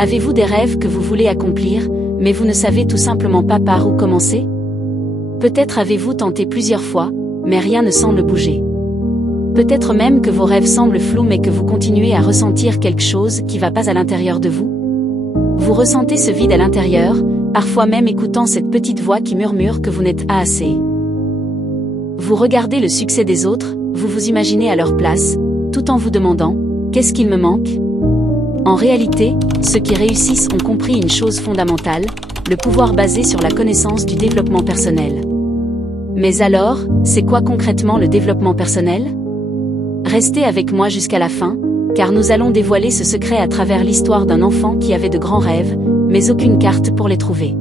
Avez-vous des rêves que vous voulez accomplir, mais vous ne savez tout simplement pas par où commencer? Peut-être avez-vous tenté plusieurs fois, mais rien ne semble bouger. Peut-être même que vos rêves semblent flous mais que vous continuez à ressentir quelque chose qui ne va pas à l'intérieur de vous. Vous ressentez ce vide à l'intérieur, parfois même écoutant cette petite voix qui murmure que vous n'êtes pas assez. Vous regardez le succès des autres, vous vous imaginez à leur place, tout en vous demandant « Qu'est-ce qu'il me manque ?» En réalité, ceux qui réussissent ont compris une chose fondamentale, le pouvoir basé sur la connaissance du développement personnel. Mais alors, c'est quoi concrètement le développement personnel? Restez avec moi jusqu'à la fin, car nous allons dévoiler ce secret à travers l'histoire d'un enfant qui avait de grands rêves, mais aucune carte pour les trouver.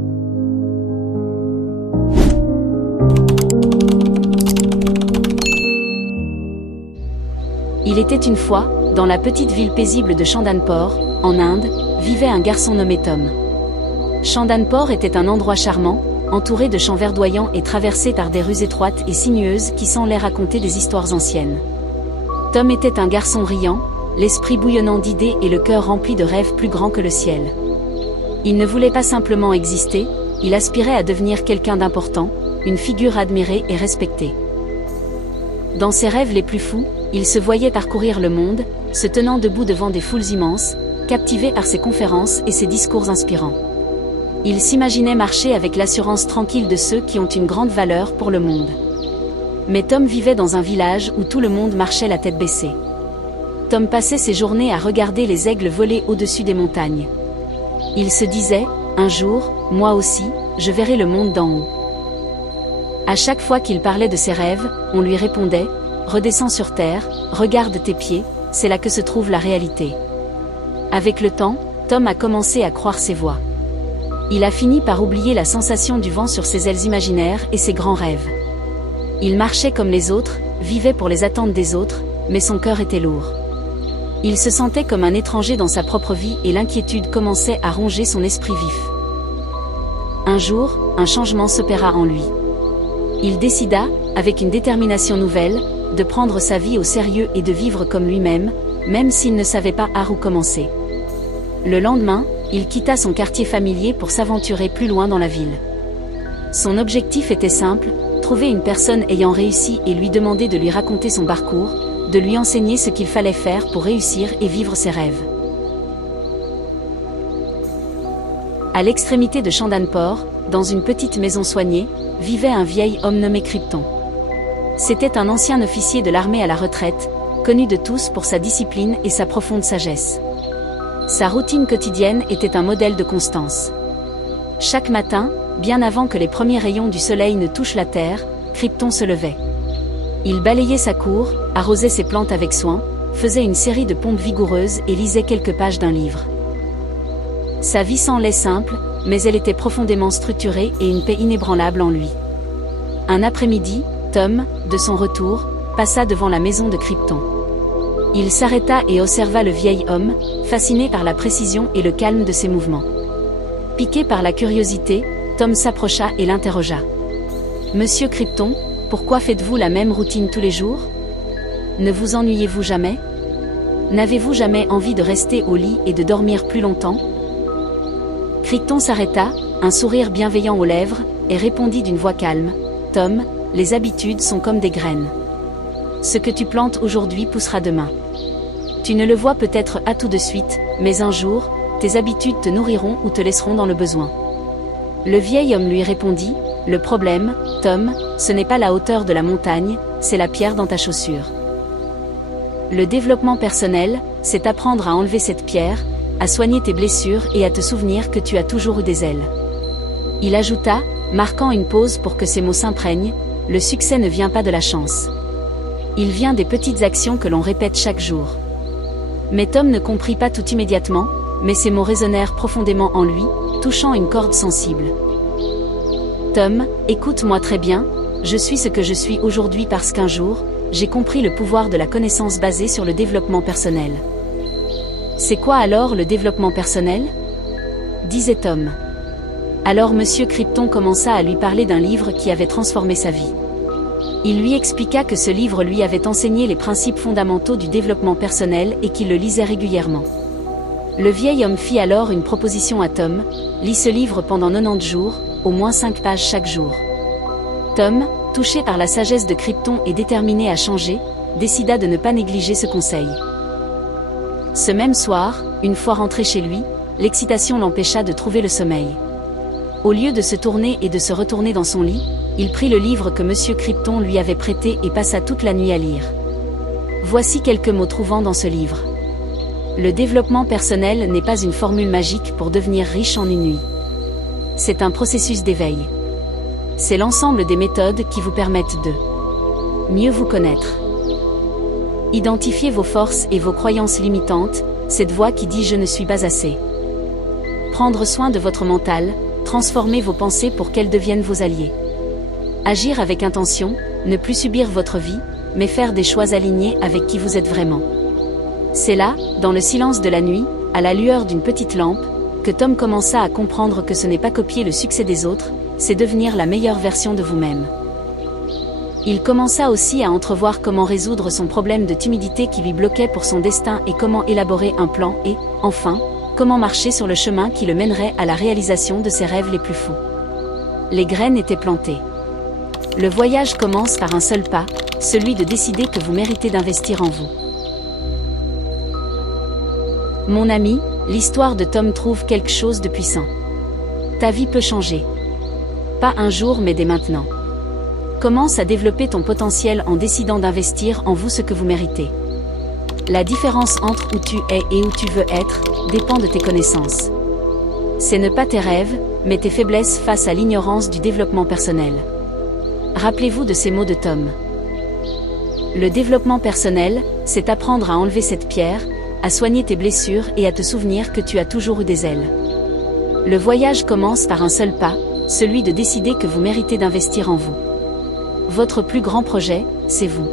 Il était une fois, dans la petite ville paisible de Chandanpur, en Inde, vivait un garçon nommé Tom. Chandanpur était un endroit charmant, entouré de champs verdoyants et traversé par des rues étroites et sinueuses qui semblaient raconter des histoires anciennes. Tom était un garçon riant, l'esprit bouillonnant d'idées et le cœur rempli de rêves plus grands que le ciel. Il ne voulait pas simplement exister, il aspirait à devenir quelqu'un d'important, une figure admirée et respectée. Dans ses rêves les plus fous, il se voyait parcourir le monde, se tenant debout devant des foules immenses, captivé par ses conférences et ses discours inspirants. Il s'imaginait marcher avec l'assurance tranquille de ceux qui ont une grande valeur pour le monde. Mais Tom vivait dans un village où tout le monde marchait la tête baissée. Tom passait ses journées à regarder les aigles voler au-dessus des montagnes. Il se disait, un jour, moi aussi, je verrai le monde d'en haut. À chaque fois qu'il parlait de ses rêves, on lui répondait, redescends sur terre, regarde tes pieds, c'est là que se trouve la réalité. Avec le temps, Tom a commencé à croire ses voix. Il a fini par oublier la sensation du vent sur ses ailes imaginaires et ses grands rêves. Il marchait comme les autres, vivait pour les attentes des autres, mais son cœur était lourd. Il se sentait comme un étranger dans sa propre vie et l'inquiétude commençait à ronger son esprit vif. Un jour, un changement s'opéra en lui. Il décida, avec une détermination nouvelle, de prendre sa vie au sérieux et de vivre comme lui-même, même s'il ne savait pas par où commencer. Le lendemain, il quitta son quartier familier pour s'aventurer plus loin dans la ville. Son objectif était simple, trouver une personne ayant réussi et lui demander de lui raconter son parcours, de lui enseigner ce qu'il fallait faire pour réussir et vivre ses rêves. À l'extrémité de Chandanpur, dans une petite maison soignée, vivait un vieil homme nommé Krypton. C'était un ancien officier de l'armée à la retraite, connu de tous pour sa discipline et sa profonde sagesse. Sa routine quotidienne était un modèle de constance. Chaque matin, bien avant que les premiers rayons du soleil ne touchent la terre, Krypton se levait. Il balayait sa cour, arrosait ses plantes avec soin, faisait une série de pompes vigoureuses et lisait quelques pages d'un livre. Sa vie semblait simple, mais elle était profondément structurée et une paix inébranlable en lui. Un après-midi, Tom, de son retour, passa devant la maison de Krypton. Il s'arrêta et observa le vieil homme, fasciné par la précision et le calme de ses mouvements. Piqué par la curiosité, Tom s'approcha et l'interrogea. « Monsieur Krypton, pourquoi faites-vous la même routine tous les jours? Ne vous ennuyez-vous jamais? N'avez-vous jamais envie de rester au lit et de dormir plus longtemps ?» Krypton s'arrêta, un sourire bienveillant aux lèvres, et répondit d'une voix calme, « Tom, les habitudes sont comme des graines. Ce que tu plantes aujourd'hui poussera demain. Tu ne le vois peut-être à tout de suite, mais un jour, tes habitudes te nourriront ou te laisseront dans le besoin. » Le vieil homme lui répondit, « Le problème, Tom, ce n'est pas la hauteur de la montagne, c'est la pierre dans ta chaussure. » Le développement personnel, c'est apprendre à enlever cette pierre, à soigner tes blessures et à te souvenir que tu as toujours eu des ailes. Il ajouta, marquant une pause pour que ses mots s'imprègnent, « Le succès ne vient pas de la chance. Il vient des petites actions que l'on répète chaque jour. » Mais Tom ne comprit pas tout immédiatement, mais ces mots résonnèrent profondément en lui, touchant une corde sensible. « Tom, écoute-moi très bien, je suis ce que je suis aujourd'hui parce qu'un jour, j'ai compris le pouvoir de la connaissance basée sur le développement personnel. » « C'est quoi alors le développement personnel ?» disait Tom. Alors Monsieur Krypton commença à lui parler d'un livre qui avait transformé sa vie. Il lui expliqua que ce livre lui avait enseigné les principes fondamentaux du développement personnel et qu'il le lisait régulièrement. Le vieil homme fit alors une proposition à Tom, lis ce livre pendant 90 jours, au moins 5 pages chaque jour. Tom, touché par la sagesse de Krypton et déterminé à changer, décida de ne pas négliger ce conseil. Ce même soir, une fois rentré chez lui, l'excitation l'empêcha de trouver le sommeil. Au lieu de se tourner et de se retourner dans son lit, il prit le livre que Monsieur Krypton lui avait prêté et passa toute la nuit à lire. Voici quelques mots trouvants dans ce livre. Le développement personnel n'est pas une formule magique pour devenir riche en une nuit. C'est un processus d'éveil. C'est l'ensemble des méthodes qui vous permettent de mieux vous connaître. Identifiez vos forces et vos croyances limitantes, cette voix qui dit « je ne suis pas assez ». Prendre soin de votre mental, transformer vos pensées pour qu'elles deviennent vos alliés. Agir avec intention, ne plus subir votre vie, mais faire des choix alignés avec qui vous êtes vraiment. C'est là, dans le silence de la nuit, à la lueur d'une petite lampe, que Tom commença à comprendre que ce n'est pas copier le succès des autres, c'est devenir la meilleure version de vous-même. Il commença aussi à entrevoir comment résoudre son problème de timidité qui lui bloquait pour son destin et comment élaborer un plan et, enfin, comment marcher sur le chemin qui le mènerait à la réalisation de ses rêves les plus fous. Les graines étaient plantées. Le voyage commence par un seul pas, celui de décider que vous méritez d'investir en vous. Mon ami, l'histoire de Tom trouve quelque chose de puissant. Ta vie peut changer. Pas un jour mais dès maintenant. Commence à développer ton potentiel en décidant d'investir en vous ce que vous méritez. La différence entre où tu es et où tu veux être dépend de tes connaissances. C'est ne pas tes rêves, mais tes faiblesses face à l'ignorance du développement personnel. Rappelez-vous de ces mots de Tom. Le développement personnel, c'est apprendre à enlever cette pierre, à soigner tes blessures et à te souvenir que tu as toujours eu des ailes. Le voyage commence par un seul pas, celui de décider que vous méritez d'investir en vous. Votre plus grand projet, c'est vous.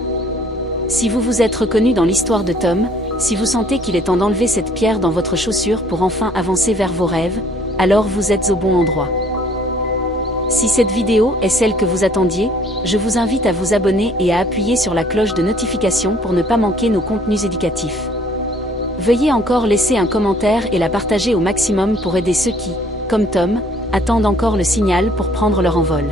Si vous vous êtes reconnu dans l'histoire de Tom, si vous sentez qu'il est temps d'enlever cette pierre dans votre chaussure pour enfin avancer vers vos rêves, alors vous êtes au bon endroit. Si cette vidéo est celle que vous attendiez, je vous invite à vous abonner et à appuyer sur la cloche de notification pour ne pas manquer nos contenus éducatifs. Veuillez encore laisser un commentaire et la partager au maximum pour aider ceux qui, comme Tom, attendent encore le signal pour prendre leur envol.